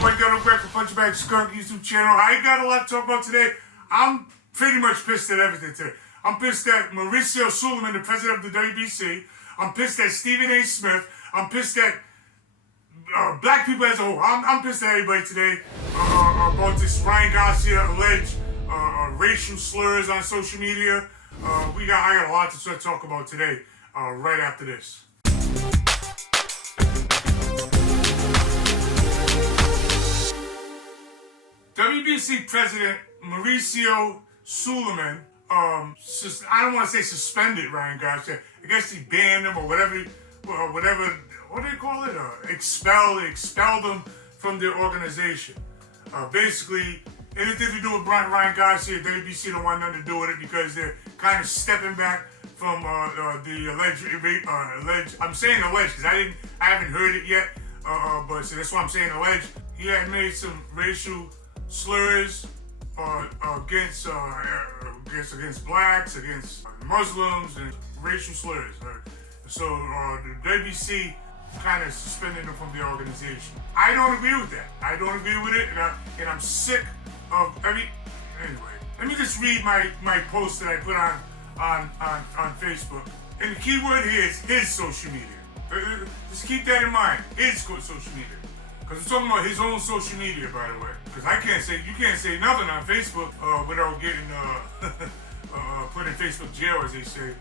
boy Donald Greg from Punchingbagskunk YouTube channel. I ain't got a lot to talk about today. I'm pretty much pissed at everything today. I'm pissed at Mauricio Sulaiman, the president of the WBC. I'm pissed at Stephen A. Smith. I'm pissed at black people as a whole. I'm pissed at everybody today about this Ryan Garcia alleged racial slurs on social media. I got a lot to talk about today, right after this. WBC President Mauricio Sulaiman, I don't want to say suspended Ryan Garcia. I guess he banned him or whatever, what do they call it? Expelled him from the organization. Basically, anything to do with Ryan Garcia, WBC don't want nothing to do with it because they're kind of stepping back from the alleged. I'm saying alleged because I haven't heard it yet. But so that's why I'm saying alleged. He had made some racial slurs against blacks, against Muslims, and racial slurs. So the WBC kind of suspended him from the organization. I don't agree with that. I don't agree with it, and I'm sick of every. Anyway, let me just read my post that I put on Facebook. And the key word here is his social media. Just keep that in mind. His social media. Because we're talking about his own social media, by the way. Because you can't say nothing on Facebook without getting put in Facebook jail, as they say.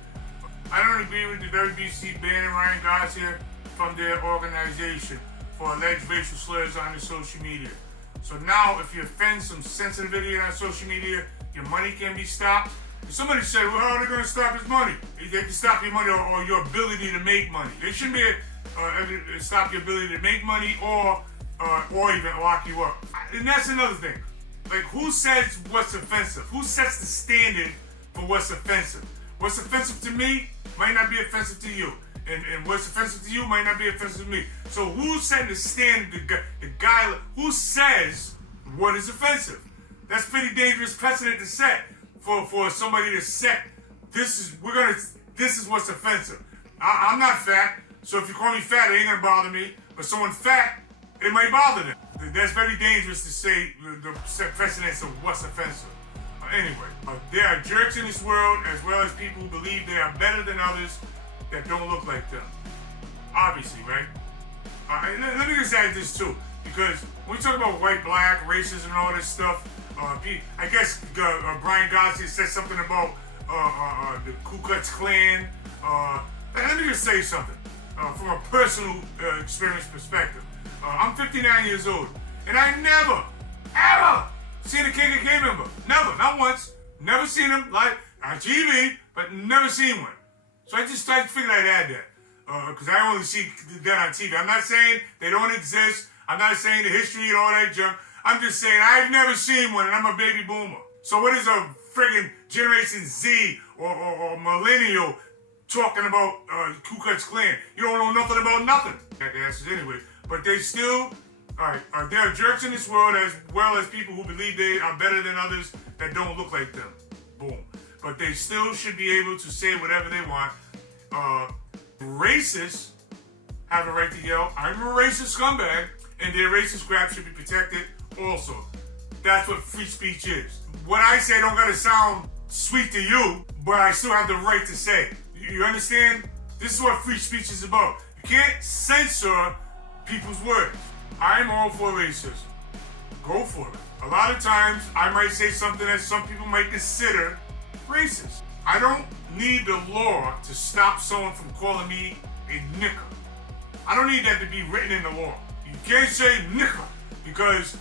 I don't agree with the WBC banning Ryan Garcia from their organization for alleged racial slurs on the social media. So now, if you offend some sensitive idiot on social media, your money can be stopped. If somebody said, well, how are they going to stop his money? They can stop your money or your ability to make money. They shouldn't be stop your ability to make money or even lock you up. And that's another thing. Like, who says what's offensive? Who sets the standard for what's offensive? What's offensive to me might not be offensive to you. And what's offensive to you might not be offensive to me. So who's setting the standard? The guy who says what is offensive? That's a pretty dangerous precedent to set for somebody to set. This is what's offensive. I'm not fat, so if you call me fat, it ain't gonna bother me. But someone fat, it might bother them. That's very dangerous to say the set precedents of what's offensive. Anyway, there are jerks in this world, as well as people who believe they are better than others that don't look like them. Obviously, right? Let me just add this too, because when we talk about white, black, racism, and all this stuff, I guess Ryan Garcia said something about the Ku Klux Klan. Let me just say something from a personal experience perspective. I'm 59 years old, and I never, ever seen a KKK member. Never, not once. Never seen them like on TV, but never seen one. So I just figured I'd add that because I only see that on TV. I'm not saying they don't exist. I'm not saying the history and all that junk. I'm just saying I've never seen one, and I'm a baby boomer. So what is a friggin' Generation Z or millennial talking about Ku Klux Klan? You don't know nothing about nothing. Jackasses anyway. But they still, there are jerks in this world as well as people who believe they are better than others that don't look like them. Boom. But they still should be able to say whatever they want. Racists have a right to yell, I'm a racist scumbag, and their racist crap should be protected also. That's what free speech is. What I say don't gotta sound sweet to you, but I still have the right to say. You understand? This is what free speech is about. You can't censor people's words. I'm all for racism. Go for it. A lot of times, I might say something that some people might consider racist. I don't need the law to stop someone from calling me a nigger. I don't need that to be written in the law. You can't say nigger because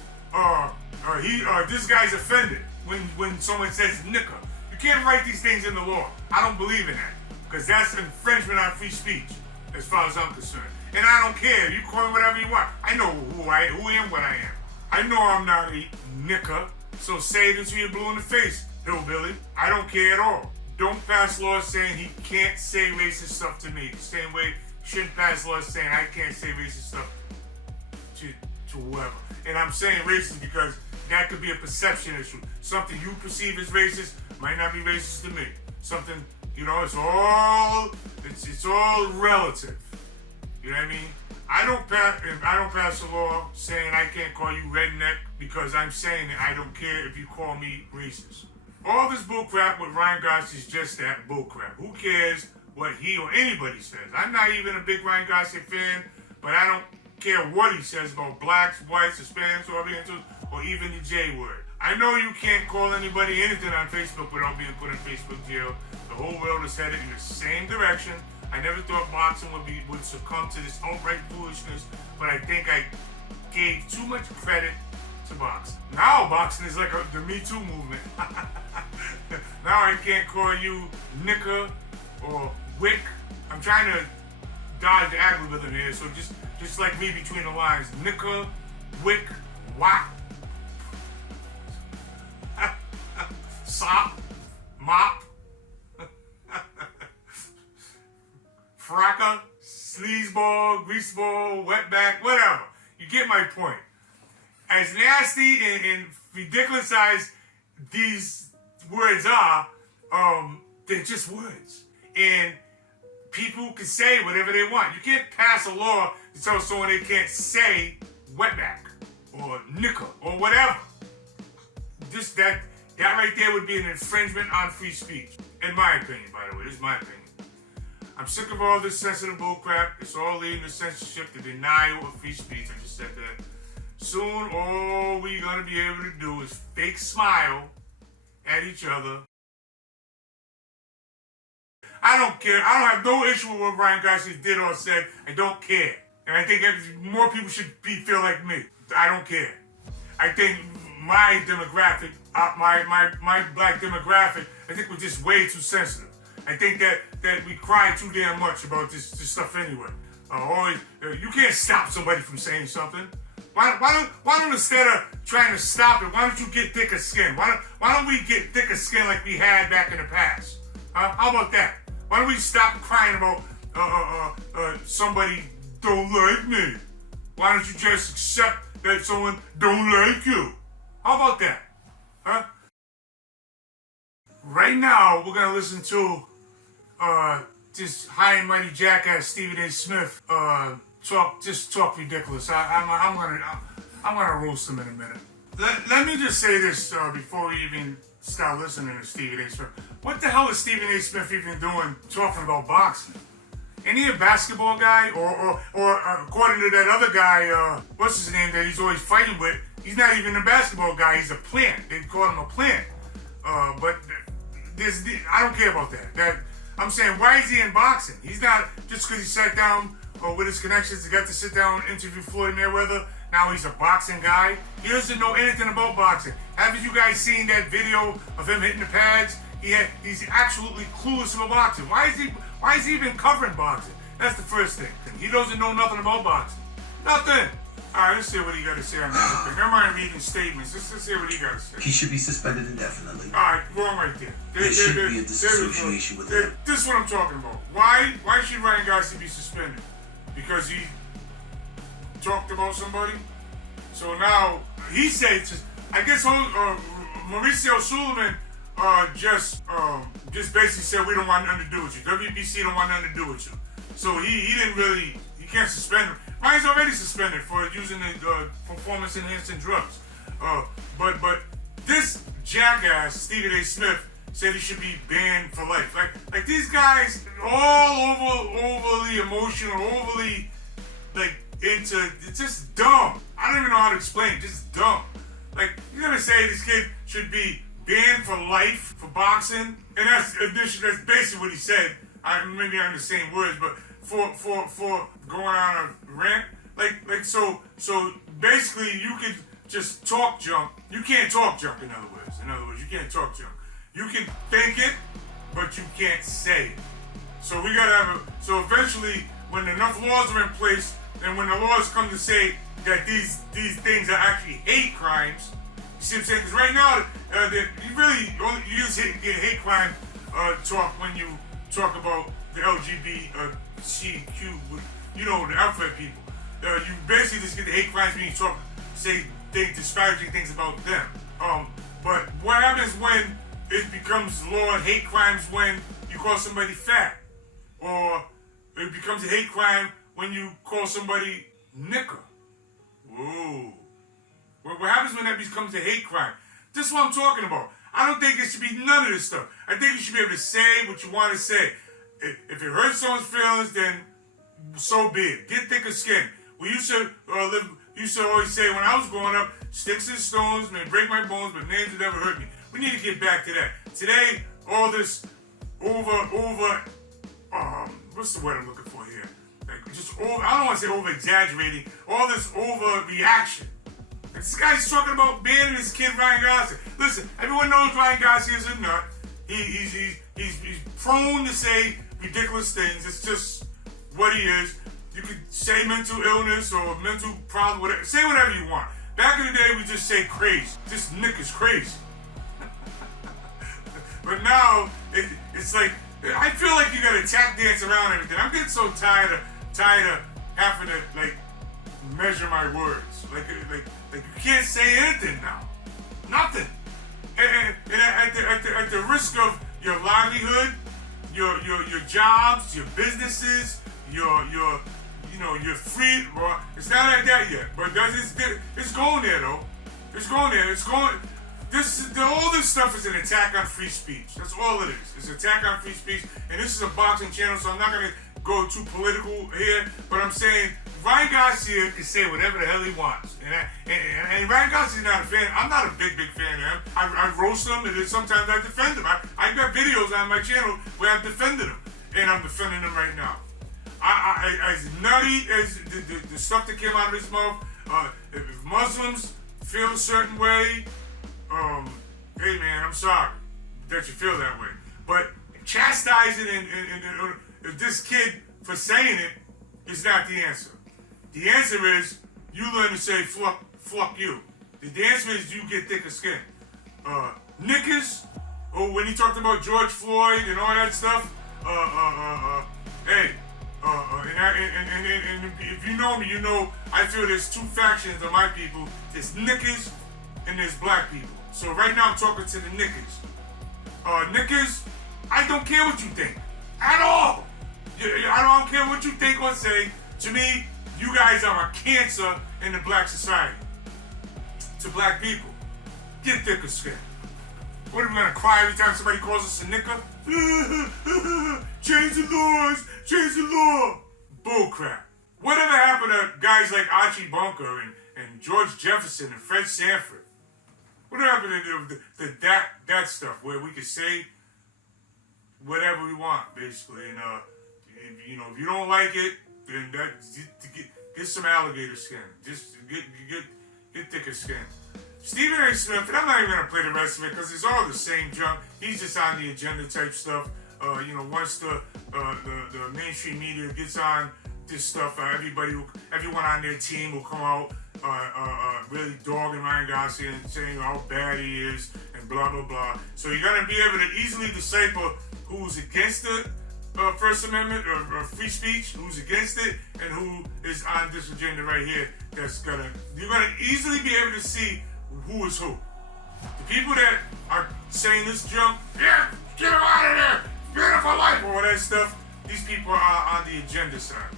this guy's offended when someone says nigger. You can't write these things in the law. I don't believe in that because that's infringement on free speech as far as I'm concerned. And I don't care. You call me whatever you want. I know who I am, what I am. I know I'm not a nigger, so say it until you're blue in the face, hillbilly. I don't care at all. Don't pass laws saying he can't say racist stuff to me. The same way you shouldn't pass laws saying I can't say racist stuff to whoever. And I'm saying racist because that could be a perception issue. Something you perceive as racist might not be racist to me. Something, it's all relative. You know what I mean? I don't pass a law saying I can't call you redneck because I'm saying that I don't care if you call me racist. All this bullcrap with Ryan Garcia is just that, bullcrap. Who cares what he or anybody says? I'm not even a big Ryan Garcia fan, but I don't care what he says about blacks, whites, Hispanics, Orientals, or even the J word. I know you can't call anybody anything on Facebook without being put in Facebook jail. The whole world is headed in the same direction. I never thought boxing would succumb to this outright foolishness, but I think I gave too much credit to boxing. Now boxing is like the Me Too movement. Now I can't call you Nicka or Wick. I'm trying to dodge the algorithm here, so just like me between the lines. Nicka, Wick, Whack, Sop, Mop, Fracker, Sleazeball, Greaseball, Wetback, whatever. You get my point. As nasty and ridiculous as these words are, they're just words. And people can say whatever they want. You can't pass a law to tell someone they can't say wetback or nickel or whatever. That right there would be an infringement on free speech. In my opinion, by the way. This is my opinion. I'm sick of all this sensitive bullcrap. It's all leading to censorship, the denial of free speech. I just said that. Soon, all we're going to be able to do is fake smile at each other. I don't care. I don't have no issue with what Ryan Garcia did or said. I don't care. And I think more people should feel like me. I don't care. I think my demographic, my black demographic, I think we're just way too sensitive. I think that we cry too damn much about this stuff anyway. You can't stop somebody from saying something. Why don't instead of trying to stop it, why don't you get thicker skin? Why don't we get thicker skin like we had back in the past? How about that? Why don't we stop crying about somebody don't like me? Why don't you just accept that someone don't like you? How about that? Huh? Right now, we're gonna listen to this high and mighty jackass Stephen A. Smith talk ridiculous. I'm gonna roast him in a minute. Let me just say this before we even start listening to Stephen A. Smith. What the hell is Stephen A. Smith even doing talking about boxing? Ain't he a basketball guy? Or according to that other guy, what's his name that he's always fighting with, he's not even a basketball guy, he's a plant. They call him a plant. But I don't care about that. I'm saying, why is he in boxing? He's not, just because he sat down with his connections, he got to sit down and interview Floyd Mayweather, now he's a boxing guy. He doesn't know anything about boxing. Haven't you guys seen that video of him hitting the pads? He's absolutely clueless about boxing. Why is he even covering boxing? That's the first thing. He doesn't know nothing about boxing. Nothing. All right, let's see what he got to say on that thing. Never mind reading statements. Let's hear what he got to say. He should be suspended indefinitely. All right, wrong right there. There should be a disassociation with him. This is what I'm talking about. Why should Ryan Garcia be suspended? Because he talked about somebody? So now, he said, I guess Mauricio Sulaiman just basically said we don't want nothing to do with you. WBC don't want nothing to do with you. So he can't suspend him. Ryan's already suspended for using the performance-enhancing drugs. But this jackass, Stephen A. Smith, said he should be banned for life. Like these guys, all overly emotional, overly into, it's just dumb. I don't even know how to explain it, just dumb. Like, you're gonna say this kid should be banned for life for boxing, and that's basically what he said. Maybe I'm the same words, but for going on a rant, so basically you could just talk junk. You can't talk junk. In other words, you can't talk junk. You can think it, but you can't say it. So we gotta so eventually, when enough laws are in place, and when the laws come to say that these things are actually hate crimes, you see what I'm saying? Because right now, you really only use hate crime talk when you talk about the LGBTQ, the alphabet people. You basically just get the hate crimes when you say disparaging things about them. But what happens when it becomes law and hate crimes when you call somebody fat? Or it becomes a hate crime when you call somebody nigger? Whoa. What happens when that becomes a hate crime? This is what I'm talking about. I don't think it should be none of this stuff. I think you should be able to say what you want to say. If it hurts someone's feelings, then so be it. Get thicker skin. We used to always say when I was growing up, sticks and stones may break my bones, but names would never hurt me. We need to get back to that. Today, all this what's the word I'm looking for here? Like I don't want to say over-exaggerating, all this overreaction. This guy's talking about banning his kid Ryan Garcia. Listen, everyone knows Ryan Garcia is a nut. He's prone to say ridiculous things. It's just what he is. You could say mental illness or mental problem, whatever. Say whatever you want. Back in the day, we just say crazy. This Nick is crazy. But now, it's like, I feel like you gotta tap dance around everything. I'm getting so tired of having to, like, measure my words. Like you can't say anything now. Nothing. And at the risk of your livelihood, your jobs, your businesses, your free. Well, it's not like that yet, but it's going there though. It's going there. It's going. All this stuff is an attack on free speech. That's all it is. It's an attack on free speech. And this is a boxing channel, so I'm not gonna go too political here. But I'm saying Ryan Garcia can say whatever the hell he wants. And Ryan Garcia's not a fan. I'm not a big fan of him. I roast him, and then sometimes I defend him. I got videos on my channel where I've defended him, and I'm defending him right now. As nutty as the stuff that came out of his mouth, if Muslims feel a certain way, hey man, I'm sorry that you feel that way. But chastising this kid for saying it is not the answer. The answer is you learn to say fuck you. The answer is you get thicker skin. Knickers, when he talked about George Floyd and all that stuff, hey, and if you know me, you know I feel there's two factions of my people. There's knickers and there's black people. So right now I'm talking to the knickers. Knickers, I don't care what you think. At all. I don't care what you think or say. To me, you guys are a cancer in the black society. To black people. Get thicker skin. What are we gonna cry every time somebody calls us a nicker? Change the laws, change the law. Bullcrap. Whatever happened to guys like Archie Bunker and George Jefferson and Fred Sanford? What happened to that stuff where we could say whatever we want, basically? And if you don't like it, then get some alligator skin. Just get thicker skin. Stephen A. Smith, and I'm not even gonna play the rest of it because it's all the same junk. He's just on the agenda type stuff. Once the mainstream media gets on this stuff, everyone on their team will come out really dogging Ryan Garcia and saying how bad he is and blah blah blah. So you're gonna be able to easily decipher who's against the First Amendment or free speech, who's against it, and who is on this agenda right here. You're gonna easily be able to see who is who. The people that are saying this junk, yeah, get him out of there, beautiful life, all that stuff. These people are on the agenda side.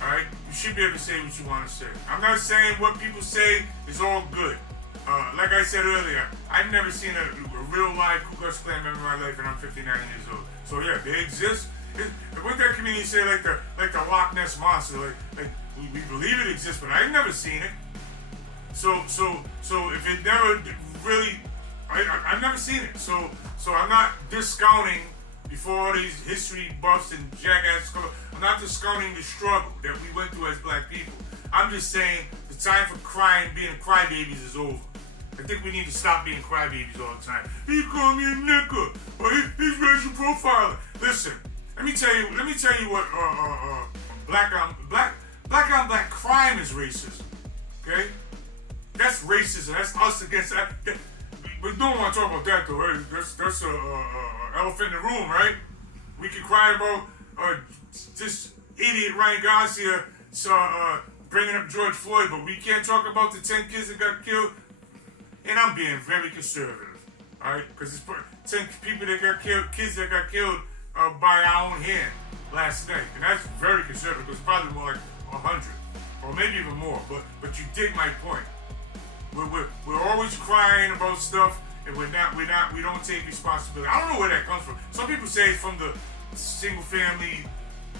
Alright? You should be able to say what you want to say. I'm not saying what people say is all good. Like I said earlier, I've never seen a real live Ku Klux Klan member in my life, and I'm 59 years old. So yeah, they exist. What that community say, like the Loch Ness monster, like we believe it exists, but I've never seen it. So if it never really, I've never seen it. So I'm not discounting before all these history buffs and jackasses come up. I'm not discounting the struggle that we went through as black people. I'm just saying the time for being crybabies is over. I think we need to stop being crybabies all the time. He called me a nicker, or he's racial profiling. Listen, let me tell you what black on black crime is racism. Okay? That's racism. That's us against that. We don't want to talk about that though. Right? That's a elephant in the room, right? We can cry about this idiot Ryan Garcia bringing up George Floyd, but we can't talk about the 10 kids that got killed. And I'm being very conservative, all right? Because it's 10 people that got killed, kids that got killed by our own hand last night, and that's very conservative. It's probably more like 100, or maybe even more. But you dig my point. We're always crying about stuff, and we don't take responsibility. I don't know where that comes from. Some people say it's from the single family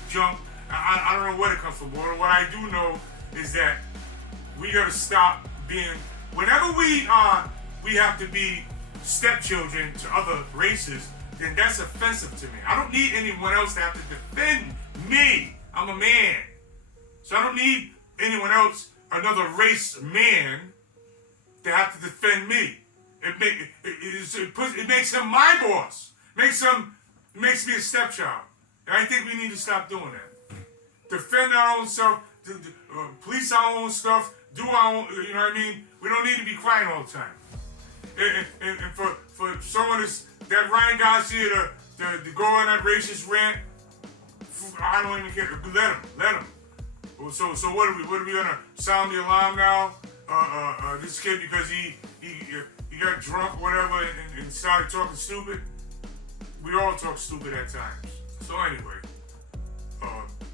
junk. I don't know where it comes from. But what I do know is that we gotta stop being. Whenever we have to be stepchildren to other races, then that's offensive to me. I don't need anyone else to have to defend me. I'm a man, so I don't need anyone else, another race man, to have to defend me. It makes him my boss. Makes me a stepchild. And I think we need to stop doing that. Defend our own self, police our own stuff, do our own, you know what I mean? We don't need to be crying all the time. And for someone that Ryan Garcia to go on that racist rant, I don't even care. Let him. So what are we gonna sound the alarm now? This kid, because he got drunk, whatever, and started talking stupid. We all talk stupid at times. So anyway,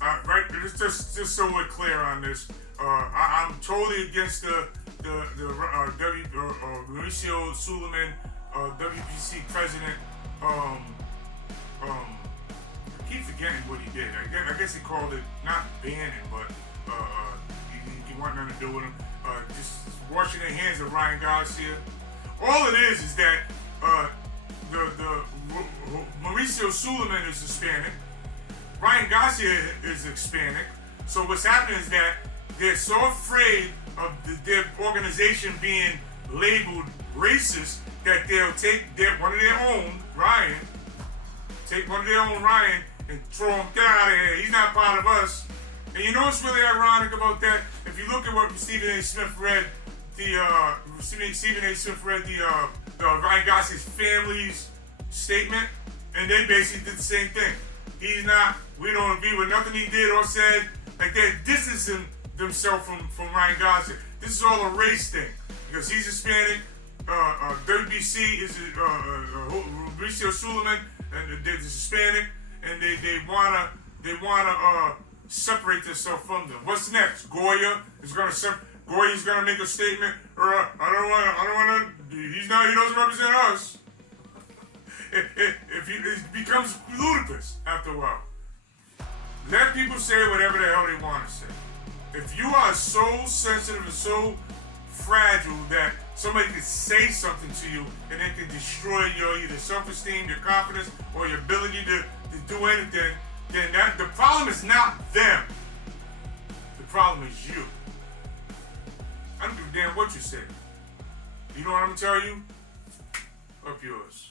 right, just so we're clear on this, I'm totally against the Mauricio Sulaiman, WPC president. I keep forgetting what he did. I guess he called it not banning, but he wanted nothing to do with him. Just washing their hands of Ryan Garcia. All it is that the Mauricio Sulaiman is Hispanic. Ryan Garcia is Hispanic. So what's happening is that they're so afraid of their organization being labeled racist that they'll take one of their own, Ryan, and throw him, get out of here. He's not part of us. And you know what's really ironic about that? If you look at what Stephen A. Smith read, Ryan Garcia's family's statement, and they basically did the same thing. We don't agree with nothing he did or said. Like they're distancing themselves from Ryan Garcia. This is all a race thing because he's Hispanic. WBC is Mauricio Sulaiman, and they're Hispanic, and they wanna separate themselves from them. What's next? Goya's gonna make a statement. I don't wanna. He doesn't represent us. It becomes ludicrous after a while. Let people say whatever the hell they want to say. If you are so sensitive and so fragile that somebody can say something to you and it can destroy your either self-esteem, your confidence, or your ability to do anything, then the problem is not them. The problem is you. I don't give a damn what you say. You know what I'm gonna tell you? Up yours.